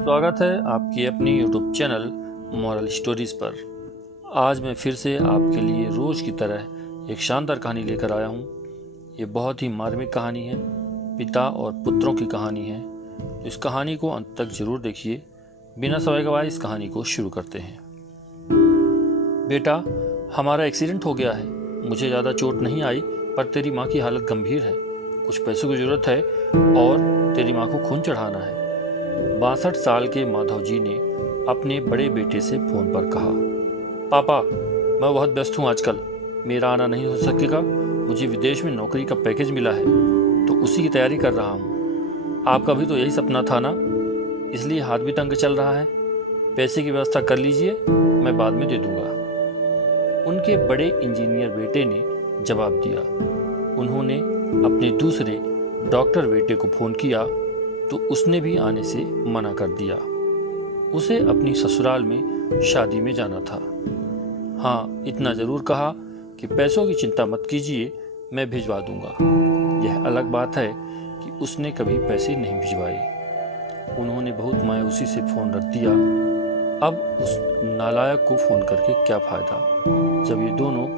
स्वागत है आपकी अपनी YouTube चैनल मॉरल स्टोरीज पर। आज मैं फिर से आपके लिए रोज़ की तरह एक शानदार कहानी लेकर आया हूँ। ये बहुत ही मार्मिक कहानी है, पिता और पुत्रों की कहानी है। तो इस कहानी को अंत तक जरूर देखिए। बिना समय गवाए इस कहानी को शुरू करते हैं। बेटा, हमारा एक्सीडेंट हो गया है। मुझे ज़्यादा चोट नहीं आई, पर तेरी माँ की हालत गंभीर है। कुछ पैसों की ज़रूरत है और तेरी माँ को खून चढ़ाना है। 62 साल के माधव जी ने अपने बड़े बेटे से फोन पर कहा, पापा, मैं बहुत व्यस्त हूँ आजकल, मेरा आना नहीं हो सकेगा। मुझे विदेश में नौकरी का पैकेज मिला है, तो उसी की तैयारी कर रहा हूँ। आपका भी तो यही सपना था ना, इसलिए हाथ भी तंग चल रहा है। पैसे की व्यवस्था कर लीजिए, मैं बाद में दे दूंगा। उनके बड़े इंजीनियर बेटे ने जवाब दिया। उन्होंने अपने दूसरे डॉक्टर बेटे को फ़ोन किया तो उसने भी आने से मना कर दिया। उसे अपनी ससुराल में शादी में जाना था। हाँ, इतना ज़रूर कहा कि पैसों की चिंता मत कीजिए, मैं भिजवा दूंगा। यह अलग बात है कि उसने कभी पैसे नहीं भिजवाए। उन्होंने बहुत मायूसी से फ़ोन रख दिया। अब उस नालायक को फ़ोन करके क्या फ़ायदा, जब ये दोनों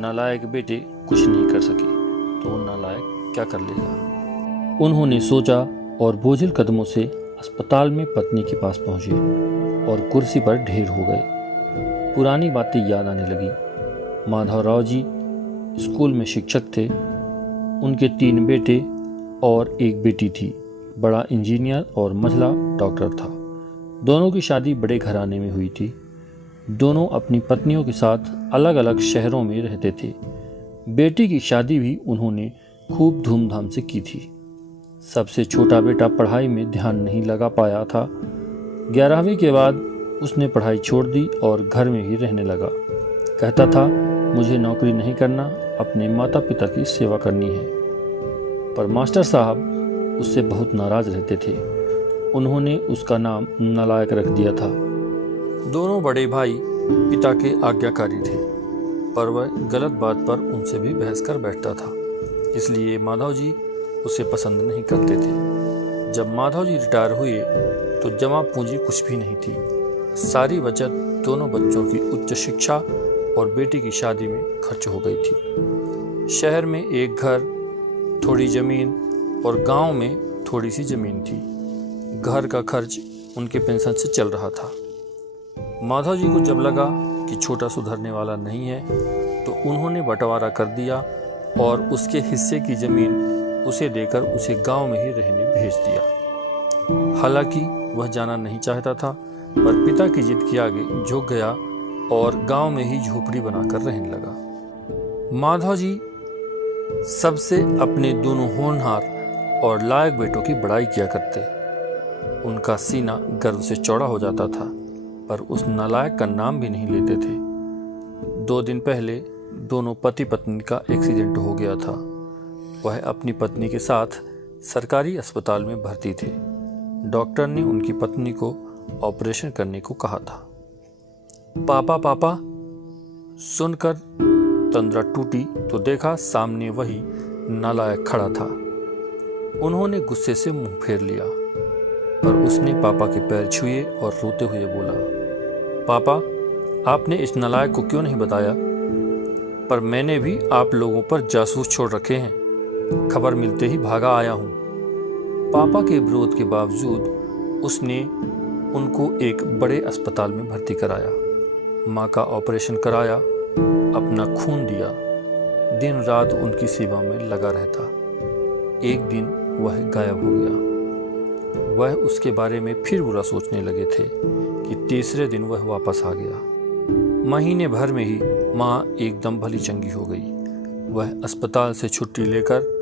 नालायक बेटे कुछ नहीं कर सके तो वो नालायक क्या कर लेगा। उन्होंने सोचा और बोझिल कदमों से अस्पताल में पत्नी के पास पहुंचे और कुर्सी पर ढेर हो गए। पुरानी बातें याद आने लगी। माधवराव जी स्कूल में शिक्षक थे। उनके 3 बेटे और एक बेटी थी। बड़ा इंजीनियर और मझला डॉक्टर था। दोनों की शादी बड़े घराने में हुई थी। दोनों अपनी पत्नियों के साथ अलग अलग शहरों में रहते थे। बेटी की शादी भी उन्होंने खूब धूमधाम से की थी। सबसे छोटा बेटा पढ़ाई में ध्यान नहीं लगा पाया था। 11वीं के बाद उसने पढ़ाई छोड़ दी और घर में ही रहने लगा। कहता था, मुझे नौकरी नहीं करना, अपने माता पिता की सेवा करनी है। पर मास्टर साहब उससे बहुत नाराज रहते थे। उन्होंने उसका नाम नालायक रख दिया था। दोनों बड़े भाई पिता के आज्ञाकारी थे, पर वह गलत बात पर उनसे भी बहस कर बैठता था। इसलिए माधव जी उसे पसंद नहीं करते थे। जब माधव जी रिटायर हुए तो जमा पूंजी कुछ भी नहीं थी। सारी बचत दोनों बच्चों की उच्च शिक्षा और बेटी की शादी में खर्च हो गई थी। शहर में एक घर, थोड़ी ज़मीन और गांव में थोड़ी सी ज़मीन थी। घर का खर्च उनके पेंशन से चल रहा था। माधव जी को जब लगा कि छोटा सुधरने वाला नहीं है तो उन्होंने बंटवारा कर दिया और उसके हिस्से की ज़मीन उसे देकर उसे गांव में ही रहने भेज दिया। हालांकि वह जाना नहीं चाहता था, पर पिता की जिद के आगे झुक गया और गांव में ही झोपड़ी बनाकर रहने लगा। माधव जी सबसे अपने दोनों होनहार और लायक बेटों की बड़ाई किया करते। उनका सीना गर्व से चौड़ा हो जाता था, पर उस नालायक का नाम भी नहीं लेते थे। 2 दिन पहले दोनों पति पत्नी का एक्सीडेंट हो गया था। वह अपनी पत्नी के साथ सरकारी अस्पताल में भर्ती थे। डॉक्टर ने उनकी पत्नी को ऑपरेशन करने को कहा था। पापा पापा सुनकर तंद्रा टूटी तो देखा सामने वही नालायक खड़ा था। उन्होंने गुस्से से मुंह फेर लिया, पर उसने पापा के पैर छुए और रोते हुए बोला, पापा, आपने इस नालायक को क्यों नहीं बताया? पर मैंने भी आप लोगों पर जासूस छोड़ रखे हैं। खबर मिलते ही भागा आया हूँ। पापा के विरोध के बावजूद उसने उनको एक बड़े अस्पताल में भर्ती कराया। माँ का ऑपरेशन कराया, अपना खून दिया, दिन रात उनकी सेवा में लगा रहता। एक दिन वह गायब हो गया। वह उसके बारे में फिर बुरा सोचने लगे थे कि तीसरे दिन वह वापस आ गया। महीने भर में ही माँ एकदम भली चंगी हो गई। वह अस्पताल से छुट्टी लेकर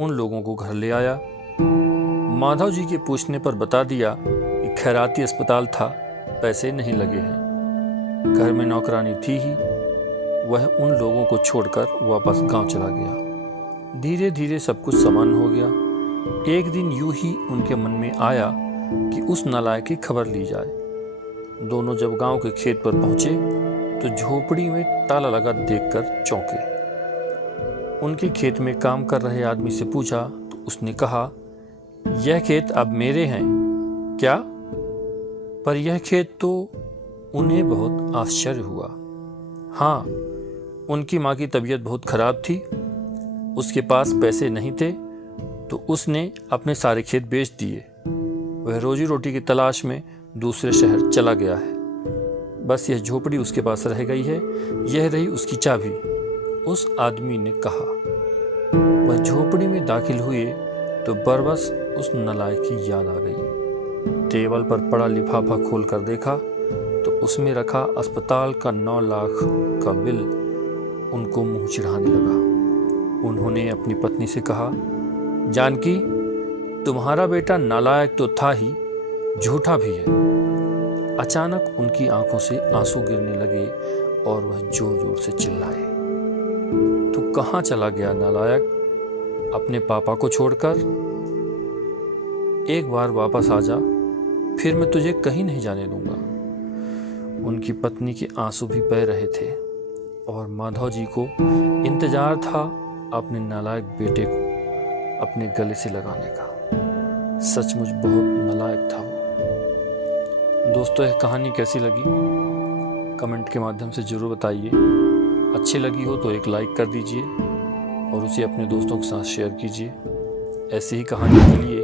उन लोगों को घर ले आया। माधव जी के पूछने पर बता दिया कि खैराती अस्पताल था, पैसे नहीं लगे हैं। घर में नौकरानी थी ही। वह उन लोगों को छोड़कर वापस गांव चला गया। धीरे धीरे सब कुछ सामान्य हो गया। एक दिन यूं ही उनके मन में आया कि उस नालायक की खबर ली जाए। दोनों जब गांव के खेत पर पहुंचे तो झोपड़ी में ताला लगा देखकर चौंके। उनके खेत में काम कर रहे आदमी से पूछा तो उसने कहा, यह खेत अब मेरे हैं क्या? पर यह खेत तो उन्हें बहुत आश्चर्य हुआ। हाँ, उनकी माँ की तबीयत बहुत खराब थी, उसके पास पैसे नहीं थे, तो उसने अपने सारे खेत बेच दिए। वह रोजी रोटी की तलाश में दूसरे शहर चला गया है। बस यह झोपड़ी उसके पास रह गई है, यह रही उसकी चाबी, उस आदमी ने कहा। वह झोपड़ी में दाखिल हुए तो बरबस उस नालायक की याद आ गई। टेबल पर पड़ा लिफाफा खोलकर देखा तो उसमें रखा अस्पताल का 9 लाख का बिल उनको मुंह चिढ़ाने लगा। उन्होंने अपनी पत्नी से कहा, जानकी, तुम्हारा बेटा नालायक तो था ही, झूठा भी है। अचानक उनकी आंखों से आंसू गिरने लगे और वह जोर जोर से चिल्लाए, तू कहाँ चला गया नालायक, अपने पापा को छोड़कर? एक बार वापस आ जा, फिर मैं तुझे कहीं नहीं जाने दूंगा। उनकी पत्नी के आंसू भी बह रहे थे और माधव जी को इंतजार था अपने नालायक बेटे को अपने गले से लगाने का। सचमुच बहुत नालायक था वो। दोस्तों, यह कहानी कैसी लगी कमेंट के माध्यम से ज़रूर बताइए। अच्छी लगी हो तो एक लाइक कर दीजिए और उसे अपने दोस्तों के साथ शेयर कीजिए। ऐसी ही कहानी के लिए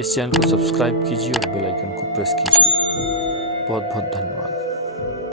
इस चैनल को सब्सक्राइब कीजिए और बेल आइकन को प्रेस कीजिए। बहुत बहुत धन्यवाद।